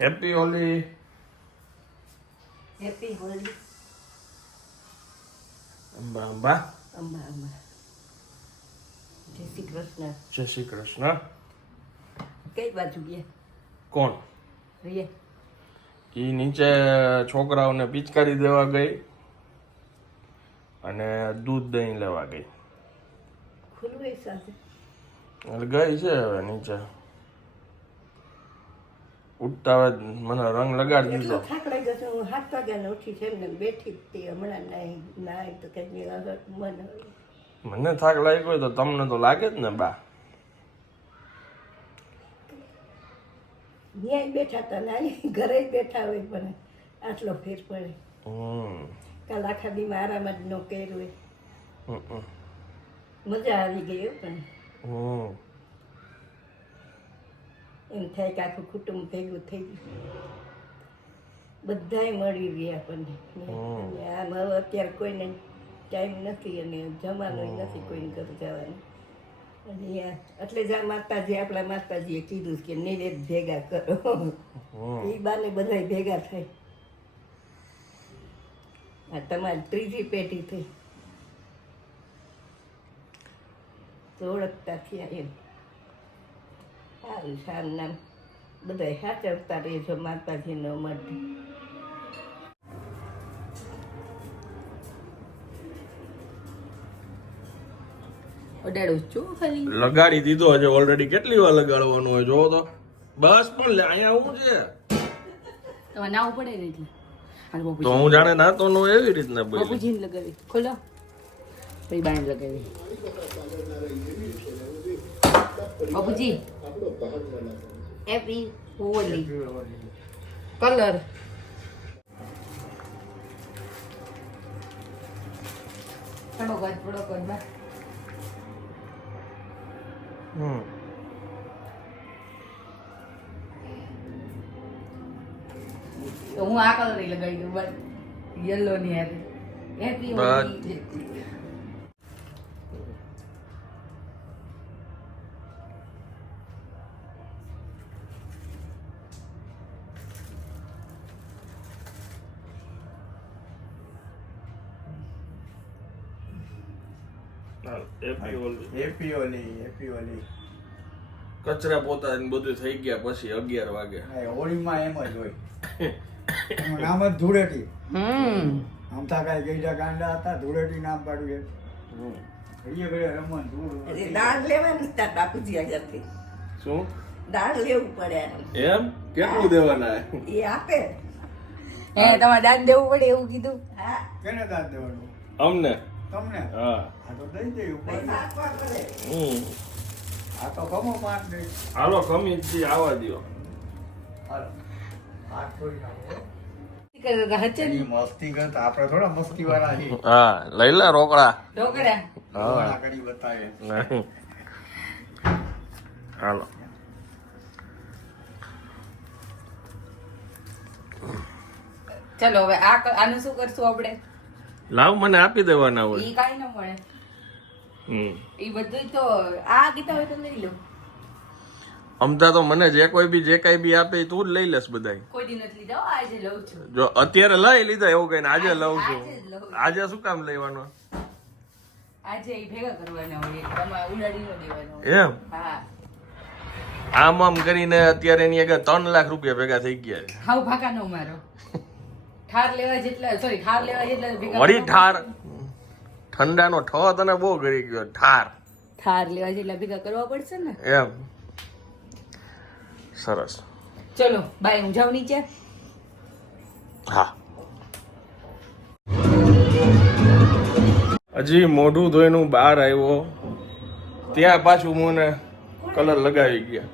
Happy Holi happy Holi Amba Amba Amba Amba જય શ્રી કૃષ્ણ જય શ્રી કૃષ્ણ કઈ બાજુ ગયા? કોણ? રિયા. એ નીચે છોકરાઓને પિચકારી દેવા ગઈ અને દૂધ દહીં લેવા ગઈ. ખુલ્લું ગઈ છે હવે નીચે. ઉઠતા મને રંગ લગાડી દીધો. થાકડાઈ લાગ્યો હું સાત વાગ્યાને ઉઠી છે એમને બેઠી જ હમણાં નાઈ નાઈ તો કંઈક મને મને થાક લાગ્યો હોય તો તમને તો લાગે જ ને બા. ન્યાય બેઠા હતા નાઈ ઘરે બેઠા હોય પણ આટલો ફેર પડે. કાલ આખા દીમાં આરામ જ ન કર્યું. મજા આવી ગઈ પણ. હમ. એમ થાય કે આખું કુટુંબ ભેગું થઈ ગયું. બધાય મળી ગયા આપણને. આમ હવે અત્યારે કોઈને ટાઈમ નથી અને જમાનો નથી કોઈને ઘર જવાનું. અને એટલે જ આ માતાજી આપણા માતાજીએ કીધું કે નિવેદ ભેગા કરો. એ બાને બધાય ભેગા થાય. આ તમારી ત્રીજી પેઢી થઈ. તો ઓળખતા થયા એમ. સારું સારું નામ. બધા સાચવતા રહેજો માતાજીનો મઢ લગાડી દીધો છે ઓલરેડી કેટલી વાર લગાડવાનું હોય જોવો તો. બસ પણ લે અહીંયા હું છે? તમારે નાવું પડે ને એટલે. તો હું જાણે નાતો નો એવી રીતના બોલી. બાપુજીને લગાવી. ખોલો. પછી બાણ લગાવી. બાપુજી. હેપી હોલી કલર થોડો કર થોડો કર હમ. તો હું આ કલર લગાવી દઉં બસ. યલો ની happy. Holi happy Holi happy Holi કચરા પોતા બધું થઈ ગયા પછી અગિયાર વાગે. હા, હોળીમાં એમ જ હોય. નામ જ ધૂળેટી. આમ થા કાંઈ ગઈડા ગાંડા હતા ધૂળેટી નામ પાડ્યું છે. ઘડીએ ઘડીએ રમણ ધૂળ અરે દાળ લેવાની તાર બાપુજી આગળથી. શું? દાળ લેવું પડે એમ. કેટલું દેવાના એ આપે. એ તમારે દાન દેવું પડે એવું કીધું? હા. કેને દાંત દેવાનું? અમને? તમને? હા. આ તો દઈ દઈ ઉપર હમ. આ તો કમો માર દે. હાલો કમી જી આવવા દ્યો. હાલો. હાથ ધોઈ નાખો મસ્તી કરતા આપણે થોડા મસ્તી વાળા હા લઈ લે રોકડા. હાલો. ચલો હવે આ આનું શું કરશું આપણે? લાવ મને આપી દેવાના હોય. એ કાઈ ન મળે. હમ. એ બધું તો આ ગીતા હોય તો લઈ લો. અમતા તો મને જે કોઈ બી જે કઈ બી આપે તું જ લઈ લેશ બધાય. કોઈ દી નથી લીધા આજે લઉં છું. જો અત્યારે લઈ લીધા એવું કઈ આજે લઉં છું. આજે જ લઉં. છું. આજે શું કામ લેવાનો? આજે એ ભેગા કરવાના હોય તમારે ઉડાડી નો દેવાનો એમ? હા. આમ આમ કરીને અત્યારે એની આગળ ત્રણ લાખ રૂપિયા ભેગા થઈ ગયા છે. હાવ ભાગા નો મારો. ઠાર લેવા જેટલા સોરી ઠાર લેવા જેટલા વળી ઠાર. ઠંડાનો ઠો તને બહુ ગરી ગયો ઠાર. ઠાર લેવા જેટલા ભેગા કરવા પડશે ને? એમ. સરસ. ચલો બાય હું જાઉં નીચે. હા. હજી મોઢું ધોઈનું બહાર આવ્યો ત્યાં પાછું મને કલર લગાવી ગયા.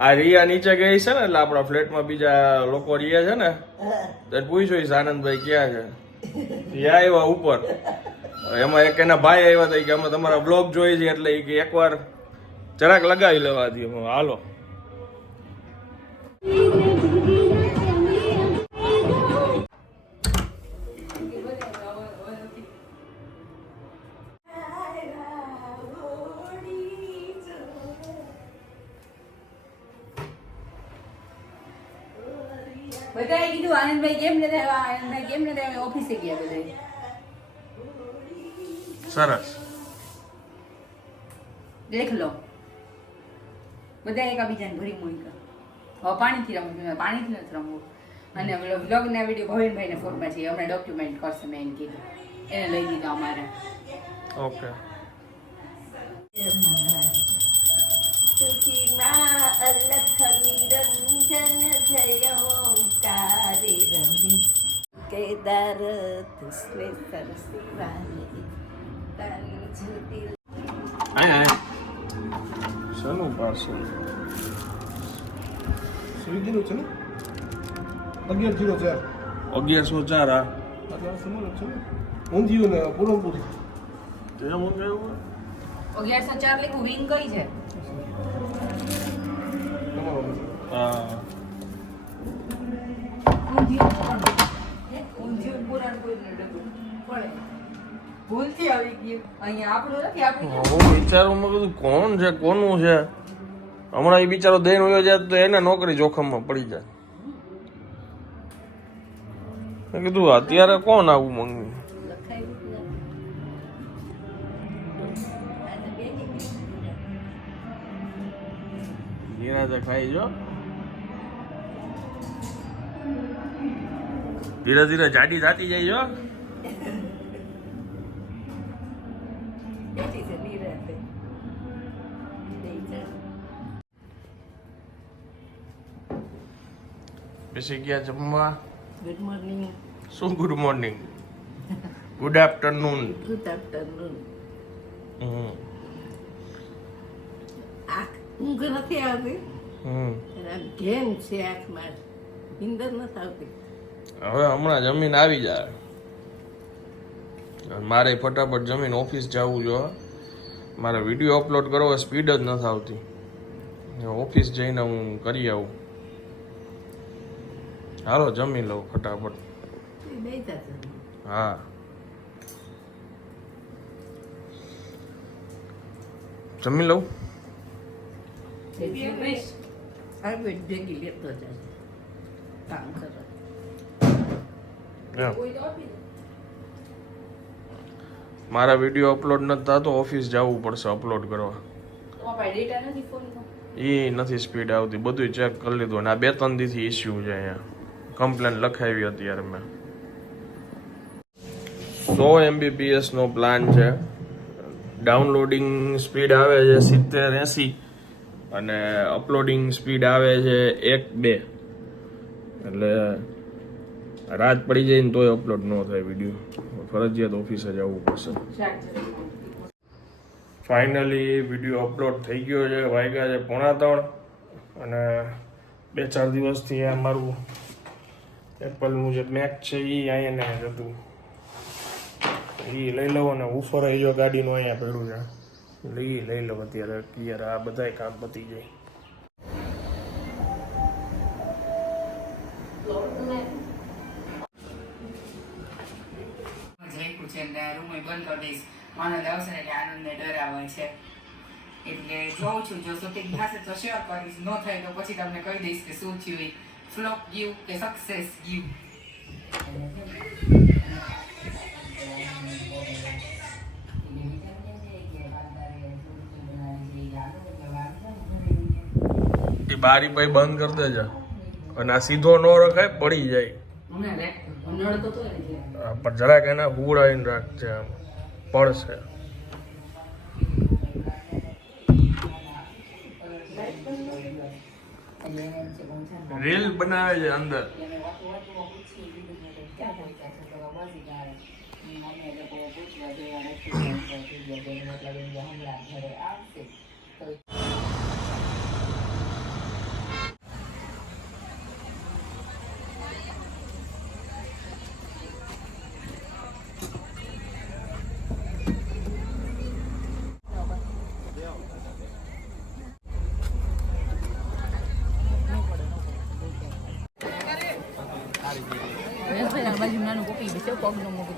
આ રિયા નીચે ગઈ છે ને એટલે આપણા ફ્લેટમાં બીજા લોકો રહ્યા છે ને તો પૂછ્યું છે આનંદભાઈ ક્યાં છે? રિયા આવ્યા ઉપર. એમાં એક એના ભાઈ આવ્યા હતા કે અમે તમારા બ્લોગ જોઈએ છીએ એટલે કે એકવાર જરાક લગાવી લેવા દે હાલો. નથી ગયા બધા સરસ. દેખ લો. બધા એકબીજાને ભરી મૂકી હવે પાણીથી રમવું પાણીથી નથી રમવું. અને વ્લોગના વીડિયો ભવિનભાઈને ફોનમાં છે. હમણાં ડોક્યુમેન્ટ કરશે મેં એને કીધું. એને લઈ દીધો અમારે. ઓકે કેદાર તુસ્મે સરસિવાની તારી જ્યોતિ શાનું પાર્સલ સ્વીગીનું છે ને? અગિયાર જીરો ચાર. અગિયારસો ચાર આ ઊંધિયું ને? પૂરણપુરી. મંગાવ્યું અગિયારસો ચાર લીધું વિંગ કઈ છે? હા. ઊંધિયું પડે. ભૂલથી આવી ગયું. અહીંયા આપણું નથી આપણું હું વિચારું કીધું કોણ છે કોનું છે? હમણાં એ બિચારો દઈને વયો જાય તો એને નોકરી જોખમમાં પડી જાય. મેં કીધું અત્યારે કોણ આવું મંગ્યું ધીરાજે ખાઈ જો. ધીરે ધીરે જાડી થાતી જાય જો. બેઠી છે નિરાતે બેસી ગયા જમવા? ગુડ મોર્નિંગ શું good morning good afternoon good afternoon hmm. આંખ ઊંઘ નથી આવતી. હમ. ઘેમ છે આંખમાં. નીંદર નથી આવતી. હવે હમણાં જમીન આવી જાય. મારે ફટાફટ જમીન ઓફિસ જવું જો મારે વીડિયો અપલોડ કરવો સ્પીડ જ નથી આવતી. ઓફિસ જઈને હું કરી આવું. હાલો જમી લઉં ફટાફટ. હા. જમી લઉં? ભેગી લેતો જાય કામ કરો મારા વીડિયો અપલોડ નથી થતો ઓફિસ જવું પડશે અપલોડ કરવા. એ નથી સ્પીડ આવતી બધું ચેક કરી લીધું અને આ બે ત્રણ દીથી ઇસ્યુ છે અહીંયા. કમ્પ્લેન લખાવી અત્યારે મેં. સો એમબીપીએસનો પ્લાન છે. ડાઉનલોડિંગ સ્પીડ આવે છે સિત્તેર એંસી અને અપલોડિંગ સ્પીડ આવે છે એક બે. એટલે રાત પડી જાય ને તોય અપલોડ ન થાય વીડિયો ફરજિયાત ઓફિસે જવું પડશે. ફાઇનલી વીડિયો અપલોડ થઈ ગયો છે, વાગ્યા છે પોણા ત્રણ. અને બે ચાર દિવસથી અમારું મારું એપલનું જે મેક છે એ અહીંયા ને હતું. એ લઈ લઉં અને ઉફર એ જો ગાડીનું અહીંયા પડ્યું છે. એટલે એ લઈ લઉં અત્યારે ક્લિયર આ બધાય કામ પતી જાય. જોઉં છું જો શૂટિંગ થશે તો શેર કરીશ ન થાય તો પછી તમને કહી દઈશ કે શું થયું એ ફ્લોપ ગીવ કે સક્સેસ ગીવ એ બારી ભાઈ બંધ કરી દેજો. અને આ સીધો ન રખાય પડી જાય. પણ જરાક એના હુડાઈને રાખજે આમ. પડશે. રીલ બનાવે છે અંદર. બાજુ નાનું કોપી બેસે પગનું મૂકી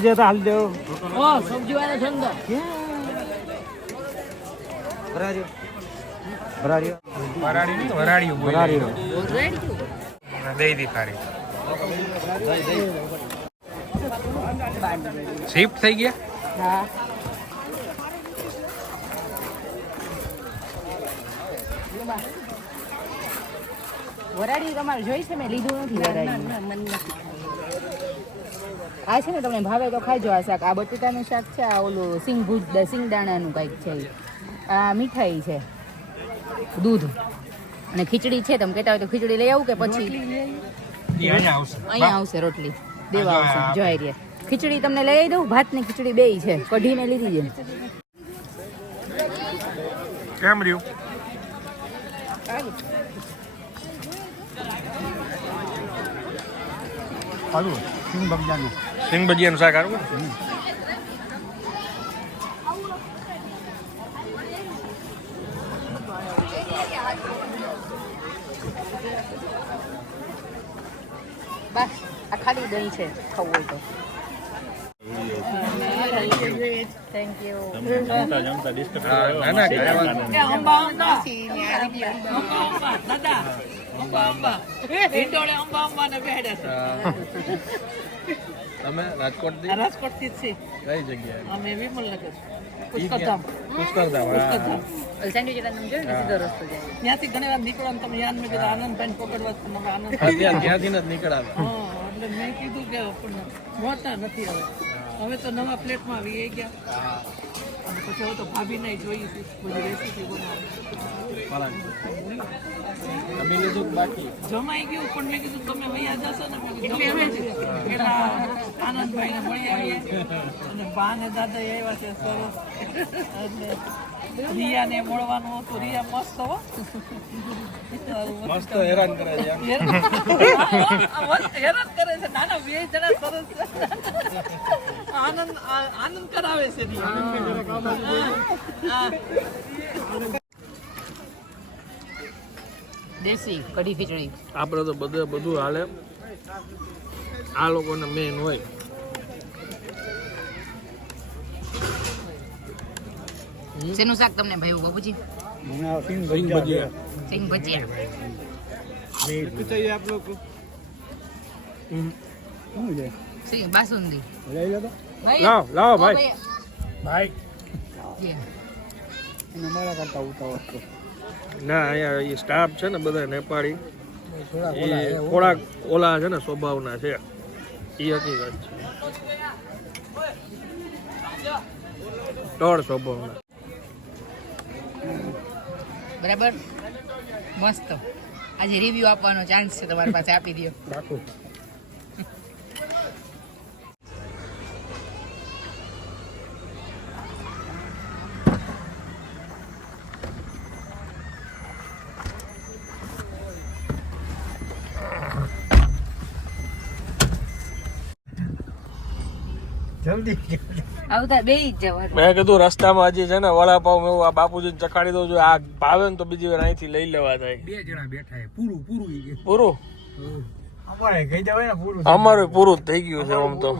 દે હાલ દેવો સબ્જી વાળા છે નહીં વરાડિયું ભરાર્યો દઈ દી ખારી. શિફ્ટ થઈ ગયા? વરાડી તમારે જોઈ છે મેં લીધું નથી વરાડી આ છે ને તમને ભાવે તો ખાજો આ શાક. આ બટેટાનું શાક છે આ ઓલું સિંગ ભૂજ સિંગ દાણાનું કંઈક છે આ મીઠાઈ છે. દૂધ. અને ખીચડી છે તમે કહેતા હોય તો ખીચડી લઈ આવું કે પછી અહીંયા આવશે. રોટલી. દેવા આવશે. જોઈ રહ્યા. ખીચડી તમને લઈ આવી દઉં ભાત ને ખીચડી બેય છે. કઢી મેં લીધી છે. કેમ રહ્યું? સારું સિંગ ભજીયાનું સિંગ ભજીયાનું શાક આવું બસ આ ખાલી દહીં છે ખાવું હોય તો. અંબા અંબા. ને બેડ્યા હા. તમે રાજકોટ છે રાજકોટથી જ કઈ જગ્યાએ? છે અમે વિમલનગર. પુષ્કરધામ. પુષ્કરધામ પુષ્કરધામ. સેન્ડવિચ તમે જોયું ને સીધો રસ્તો જાય ત્યાંથી ઘણી વાર નીકળો ને તમે યાદ મેં કીધું આનંદભાઈ પકડવા તમે આનંદ ત્યાંથી નીકળાતા. એટલે મેં કીધું કે આપણને મોટા નથી હવે. હવે તો નવા ફ્લેટમાં આવી ગયા. અને પછી હવે તો ભાભીને જોઈ બધી રેસીપી બનાવવાની. જમી લીધું કે બાકી. જમાઈ ગયું પણ મેં કીધું તમે વૈયા જશો ને પેલા આનંદભાઈને મળી આવીએ અને બા ને દાદા આવ્યા છે સરસ. એટલે રિયાને મળવાનું હતું. રિયા મસ્ત હો. મસ્ત હેરાન કરે છે હેરાન. કરે છે. નાના બે જણા સરસ આનંદ આનંદ કરાવે છે દેશી કઢી ખીચડી. આપણે તો બધે બધું હાલે. આ લોકોને મેન હોય. શેનું શાક તમને ભાઈ બાબુજી સિંગ ભજીયા. સિંગ ભજીયા. હમ. શું સિંગ બાસુંદી. લઈ લો તો. લાવ ભાઈ. ભાઈ. મારા કરતા ઉતાવળ ના અહીંયા સ્ટાફ છે ને બધા નેપાળી. એ થોડાક ઓલા છે ને સ્વભાવના છે. એ હકીકત છે. ટળ સ્વભાવના. બરાબર? મસ્ત. આજે રિવ્યુ આપવાનો ચાન્સ છે તમારી પાસે આપી દો જલ્દી. આવતા બે જ જવા મેં કીધું રસ્તામાં હજી છે ને વડાપાવ એવું આ બાપુજી ચકાડી દઉં છું. આ ભાવે ને તો બીજી વાર અહીંથી લઈ લેવા થાય બે જણા બેઠા પૂરું પૂરું પૂરું? અમારે કહી દેવાય ને પૂરું. અમારું પૂરું થઈ ગયું છે આમ તો.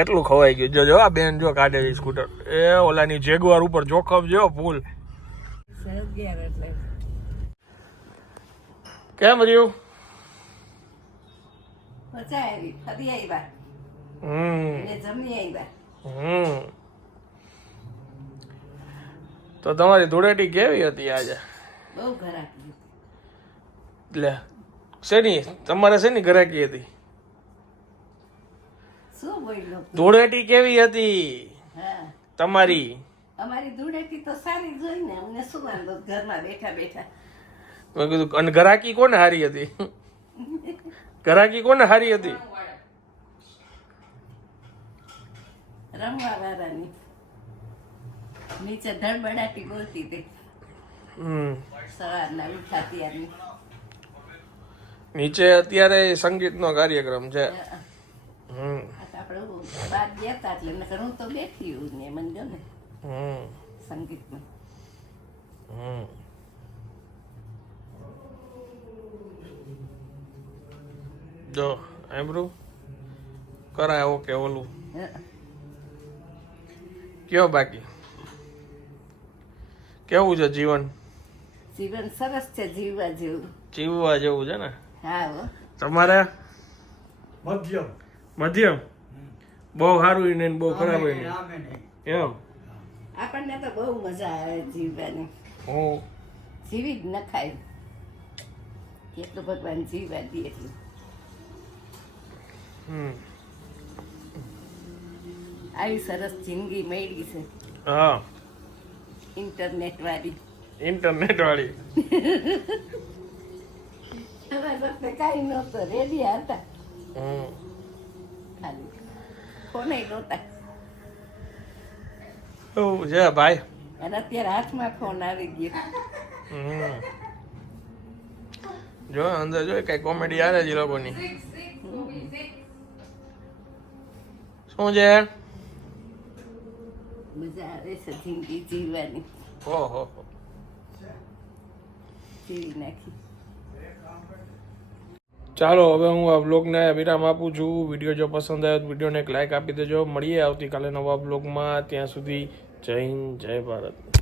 એટલું ખવાઈ ગયું. જો જો આ બેન જો કાઢે છે સ્કૂટર. એ ઓલાની જેગવાર ઉપર જોખમ જો ફૂલ. કેમ રહ્યું? મજા આવી ફરી આવ્યા તો તમારી ધૂળેટી કેવી હતી આજે? બહુ ઘરાકી એટલે શેની? તમારે શેની ઘરાકી હતી? ધૂળેટી કેવી હતી? તમારી? અમારી ધૂળેટી તો સારી જોઈ ને. અમને શું વાંધો ઘરમાં બેઠા બેઠા. મેં કીધું અને ઘરાકી કોને હારી હતી? ઘરાકી કોને હારી હતી? રમવા વાળાની. નીચે ધડબડાટી બોલતી હતી. હમ. સવારના ઉઠા ત્યારની. નીચે અત્યારે સંગીતનો કાર્યક્રમ છે. હમ. આપણે બહાર ગયા હતા એટલે નકર હું તો બેઠી હું ને મને ગમે. હમ. સંગીતમાં. હમ. જો એમરું કરાય ઓકે ઓલું. કયો બાકી? કેવું છે જીવન? જીવન સરસ છે જીવવા જેવું. જીવવા જેવું છે ને? હા હો. તમારે? મધ્યમ. મધ્યમ? બહુ સારું ને બહુ ખરાબ હોય ને. એમ? આપણને તો બહુ મજા આવે જીવવાની. હું? જીવી જ ન ખાય જેટલું ભગવાન જીવવા દે એટલું. હમ. આવી સરસ જિંદગી મળી છે. હા. ઇન્ટરનેટ વાળી ઇન્ટરનેટ વાળી કઈ નતો રેડી હતા. કોને નહોતા. એવું છે ભાઈ? અને અત્યારે હાથમાં ફોન આવી ગયો. જો અંદર જો કઈ કોમેડી આવે છે લોકોની. શું છે? મજા આવે છે જિંદગી જીવવાની. ઓહો. જીવી નાખી. ચાલો હવે હું આ બ્લોગને વિરામ આપું છું. વીડિયો જો પસંદ આવ્યો તો વિડીયોને એક લાઇક આપી દેજો. મળીએ આવતીકાલે નવા બ્લોગમાં ત્યાં સુધી જય હિન્દ જય ભારત.